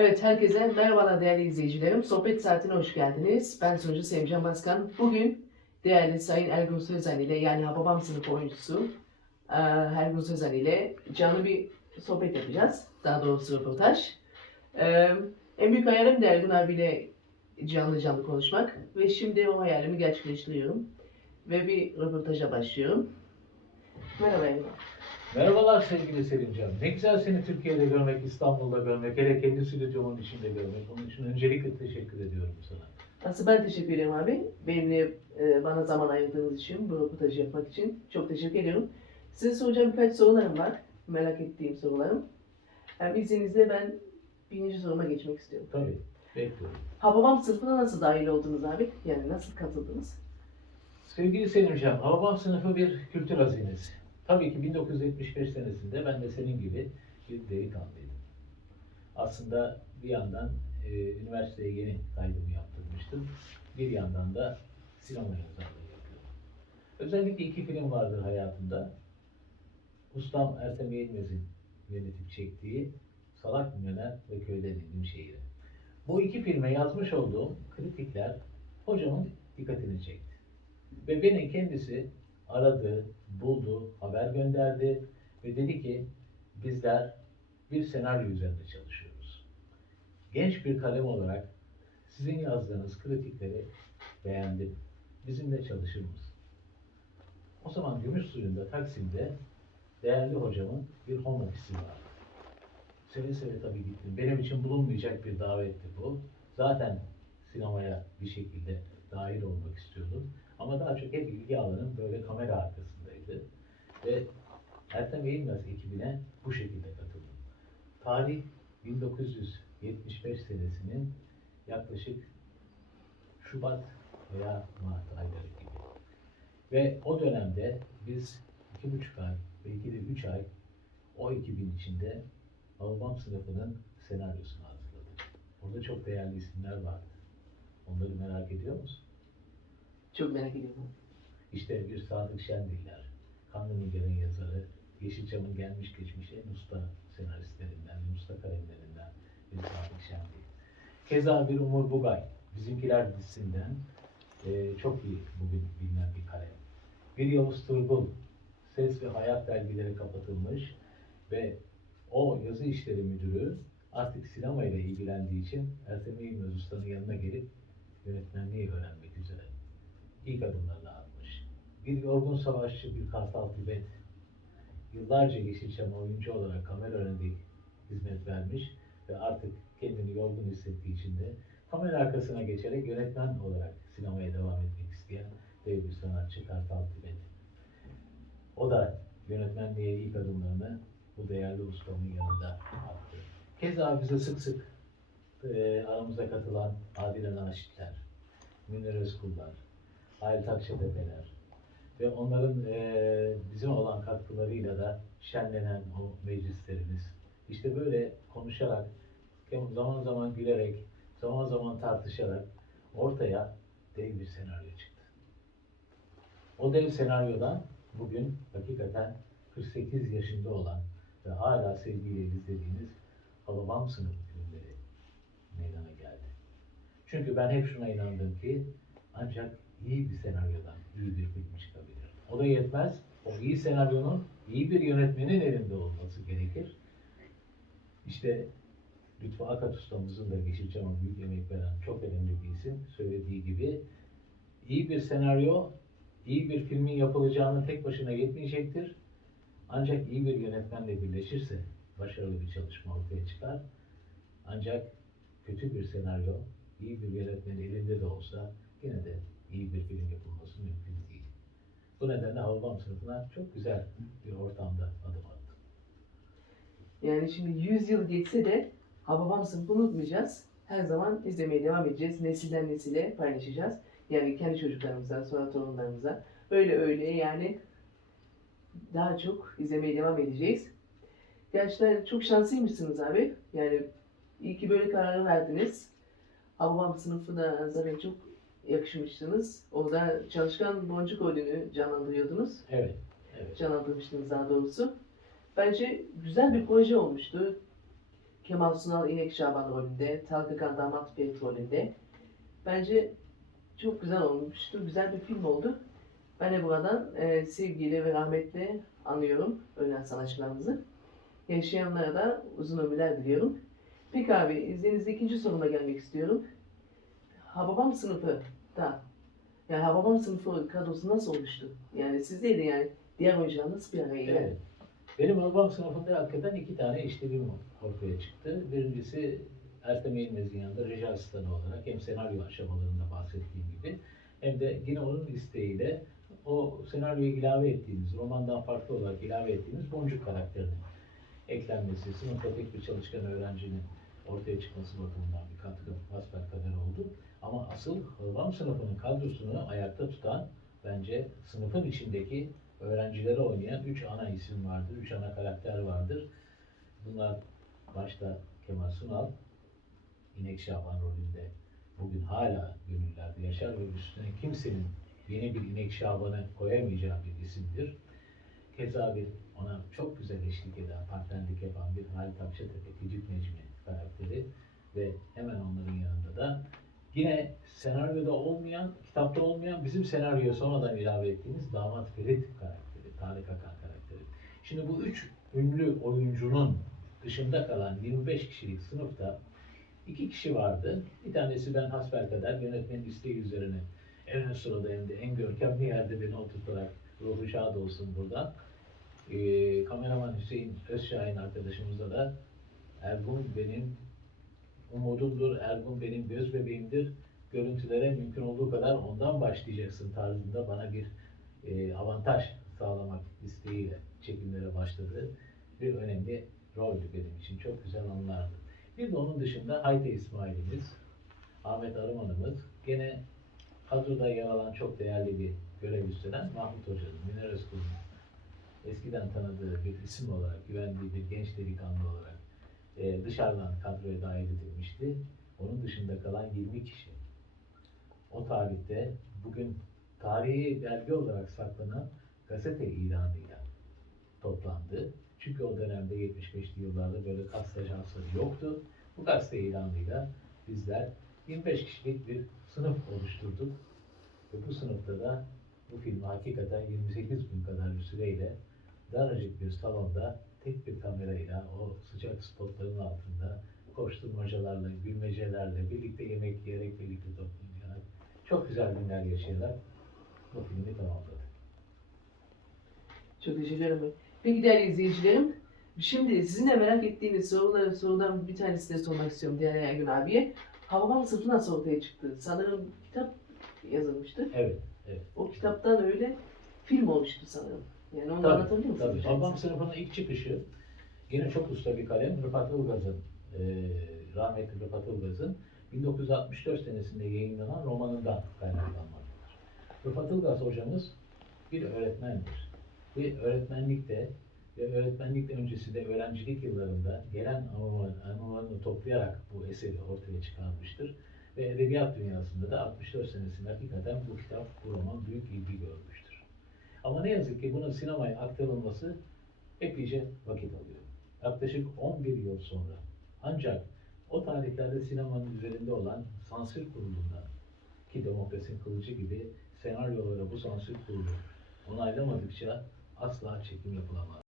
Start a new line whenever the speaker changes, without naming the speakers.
Evet, herkese merhabalar değerli izleyicilerim. Sohbet saatine hoş geldiniz. Ben sunucu Semcan Baskan. Bugün değerli Sayın Ergun Sözen ile yani Hababam sınıfı oyuncusu eee, Ergun Sözen ile canlı bir sohbet yapacağız. Daha doğrusu röportaj. Eee, en büyük hayalim de Ergun abiyle canlı canlı konuşmak. Ve şimdi o hayalimi gerçekleştiriyorum. Ve bir röportaja başlıyorum. Merhaba Ergun.
Merhabalar sevgili Selincan. Ne güzel seni Türkiye'de görmek, İstanbul'da görmek, hele kendi stüdyomun içinde görmek. Onun için öncelikle teşekkür ediyorum sana.
Asıl ben teşekkür ederim abi. Benimle e, bana zaman ayırdığınız için, bu röportajı yapmak için çok teşekkür ediyorum. Size soracağım birkaç sorularım var. Merak ettiğim sorularım. Yani izninizle ben birinci soruma geçmek istiyorum.
Tabii, bekliyorum.
Hababam sınıfına nasıl dahil oldunuz abi? Yani nasıl katıldınız?
Sevgili Selimcan, Hababam sınıfı bir kültür hazinesi. Tabii ki 1975 senesinde ben de senin gibi bir delikanlıydım. Aslında bir yandan e, üniversiteye yeni kaydımı yaptırmıştım. Bir yandan da sinema yazarlığı yapıyordum. Özellikle iki film vardır hayatımda. Ustam Ertem Eğilmez'in yönetip çektiği Salak Milyoner ve Köyden İndim Şehri. Bu iki filme yazmış olduğum kritikler hocamın dikkatini çekti. Ve beni kendisi aradı, buldu, haber gönderdi ve dedi ki bizler bir senaryo üzerinde çalışıyoruz. Genç bir kalem olarak sizin yazdığınız kritikleri beğendim. Bizimle çalışır mısın? O zaman Gümüşsuyu'nda Taksim'de değerli hocamın bir home ofisi vardı. Seve seve tabii gittim. Benim için bulunmayacak bir davetti bu. Zaten sinemaya bir şekilde dahil olmak istiyordum. Ama daha çok hep ilgi alanım böyle kamera arkasındaydı. Ve Ertem Eğilmez ekibine bu şekilde katıldım. Tarih 1975 senesinin yaklaşık Şubat veya Mart ayları gibi. Ve o dönemde biz iki buçuk ay, belki de üç ay o ekibin içinde Alman sınıfının senaryosunu hazırladık. Orada çok değerli isimler vardı. Onları merak ediyor musun?
Çok merak ediyorum.
İşte bir Sadık Şendiller, Kanlı Nigar'ın yazarı, Yeşilçam'ın gelmiş geçmiş en usta senaristlerinden, en usta kalemlerinden bir Sadık Şendil. Keza bir Umur Bugay, Bizimkiler dizisinden eee, çok iyi bugün bilinen bir kalem. Bir Yavuz Turgul, Ses ve Hayat dergileri kapatılmış ve o yazı işleri müdürü artık sinema ile ilgilendiği için Ertem İlmez Usta'nın yanına gelip yönetmenliği öğrenmek üzere ilk adımlarını atmış. Bir yorgun savaşçı, bir kartal tibet, yıllarca Yeşilçam oyuncu olarak kamera önünde hizmet vermiş ve artık kendini yorgun hissettiği için de kamera arkasına geçerek yönetmen olarak sinemaya devam etmek isteyen dev bir sanatçı Kartal Tibet. O da yönetmenliğe ilk adımlarını bu değerli ustamın yanında attı. Keza bize sık sık e, aramıza katılan Adile Naşitler, Münir Özkullar, Halit Akçatepe'ler ve onların eee bizim olan katkılarıyla da şenlenen o meclislerimiz. İşte böyle konuşarak, zaman zaman gülerek, zaman zaman tartışarak ortaya dev bir senaryo çıktı. O dev senaryodan bugün hakikaten 48 yaşında olan ve hala sevgiyle izlediğiniz Hababam sınıfı filmleri meydana geldi. Çünkü ben hep şuna inandım ki ancak iyi bir senaryodan iyi bir film çıkabilir. O da yetmez. O iyi senaryonun iyi bir yönetmenin elinde olması gerekir. İşte Lütfü Akat ustamızın da Yeşilçam'a büyük emek veren çok önemli bir isim söylediği gibi iyi bir senaryo iyi bir filmin yapılacağının tek başına yetmeyecektir. Ancak iyi bir yönetmenle birleşirse başarılı bir çalışma ortaya çıkar. Ancak kötü bir senaryo iyi bir yönetmenin elinde de olsa yine de iyi bir film yapılması mümkün değil. Bu nedenle Havvam sınıfına çok güzel bir ortamda adım attım.
Yani şimdi 100 yıl geçse de Hababam sınıfı unutmayacağız. Her zaman izlemeye devam edeceğiz. Nesilden nesile paylaşacağız. Yani kendi çocuklarımıza, sonra torunlarımıza. Öyle öyle yani daha çok izlemeye devam edeceğiz. Gerçekten çok şanslıymışsınız abi. Yani iyi ki böyle kararı verdiniz. Hababam sınıfına zaten çok yakışmışsınız. Orada çalışkan boncuk ödünü canlandırıyordunuz.
Evet, evet.
Canlandırmıştınız daha doğrusu. Bence güzel bir proje olmuştu. Kemal Sunal İnek Şaban rolünde, Talgıkan Damat Ferit rolünde. Bence çok güzel olmuştu, güzel bir film oldu. Ben de buradan e, sevgiyle ve rahmetle anıyorum ölen sanatçılarımızı. Yaşayanlara da uzun ömürler diliyorum. Peki abi, izninizle ikinci soruma gelmek istiyorum. Hababam sınıfı da, yani Hababam sınıfı kadrosu nasıl oluştu? Yani sizdeydi yani, diğer oyuncular nasıl bir araya geldi?
Benim babam sınıfında hakikaten iki tane işlevim ortaya çıktı. Birincisi Ertem Eğilmez'in yanında reji asistanı olarak hem senaryo aşamalarında bahsettiğim gibi hem de yine onun isteğiyle o senaryoya ilave ettiğimiz, romandan farklı olarak ilave ettiğimiz Boncuk karakterinin eklenmesi, sınıfta tek bir çalışkan öğrencinin ortaya çıkması bakımından bir katkı kadar oldu. Ama asıl babam sınıfının kadrosunu ayakta tutan bence sınıfın içindeki öğrencileri oynayan üç ana isim vardır, üç ana karakter vardır. Bunlar başta Kemal Sunal, İnek Şaban rolünde bugün hala gönüllerde yaşar ve üstüne kimsenin yeni bir İnek Şaban'ı koyamayacağı bir isimdir. Keza bir ona çok güzel eşlik eden, partnerlik yapan bir Halit Akçatepe, Gecik Necmi karakteri ve hemen onların yanında da yine senaryoda olmayan, kitapta olmayan bizim senaryoya sonradan ilave ettiğimiz Damat Ferit karakteri, Tarık Akan karakteri. Şimdi bu üç ünlü oyuncunun dışında kalan 25 kişilik sınıfta iki kişi vardı. Bir tanesi ben hasbelkader yönetmenin isteği üzerine en ön sırada hem de en görkemli yerde beni oturtarak ruhu şad olsun buradan. Ee, kameraman Hüseyin Özşahin arkadaşımızda da Ergun benim umudumdur, Ergun benim göz bebeğimdir. Görüntülere mümkün olduğu kadar ondan başlayacaksın tarzında bana bir e, avantaj sağlamak isteğiyle çekimlere başladı. Bir önemli roldü benim için. Çok güzel anlardı. Bir de onun dışında Haydi İsmail'imiz, Ahmet Arıman'ımız, gene kadroda yer alan çok değerli bir görev üstlenen Mahmut Hoca'nın, Münir Özkul'un eskiden tanıdığı bir isim olarak, güvendiği bir genç delikanlı olarak e, dışarıdan kadroya dahil edilmişti. Onun dışında kalan 20 kişi. O tarihte bugün tarihi belge olarak saklanan gazete ilanıyla toplandı. Çünkü o dönemde 75'li yıllarda böyle gazete ajansları yoktu. Bu gazete ilanıyla bizler 25 kişilik bir sınıf oluşturduk. Ve bu sınıfta da bu filmi hakikaten 28 gün kadar bir süreyle daracık bir salonda tek bir kamerayla o sıcak spotların altında koşturmacalarla, gülmecelerle birlikte yemek yiyerek birlikte toplanarak çok güzel günler yaşayarak bu filmi tamamladık.
Çok teşekkür ederim. Peki değerli izleyicilerim, şimdi sizin de merak ettiğiniz soruları, sorudan bir tanesini sormak istiyorum Değerli Ergün abiye. Hababam sınıfı nasıl ortaya çıktı? Sanırım kitap yazılmıştı.
Evet, evet.
O kitaptan öyle film olmuştu sanırım. Yani onu da anlatabilir misiniz?
Tabii. Babam sınıfının ilk çıkışı yine çok usta bir kalem Rıfat Ilgaz'ın rahmetli Rıfat Ilgaz'ın 1964 senesinde yayınlanan romanından kaynaklanmaktadır. Rıfat Ilgaz hocamız bir öğretmendir. Ve öğretmenlikte ve öğretmenlikte öncesi de öğrencilik yıllarında gelen anılarını toplayarak bu eseri ortaya çıkarmıştır. Ve edebiyat dünyasında da 64 senesinde hakikaten bu kitap, bu roman büyük ilgi görmüştür. Ama ne yazık ki bunun sinemaya aktarılması epeyce vakit alıyor. Yaklaşık 11 yıl sonra. Ancak o tarihlerde sinemanın üzerinde olan sansür kurulunda ki demokrasinin kılıcı gibi senaryolara bu sansür kurulu onaylamadıkça asla çekim yapılamaz.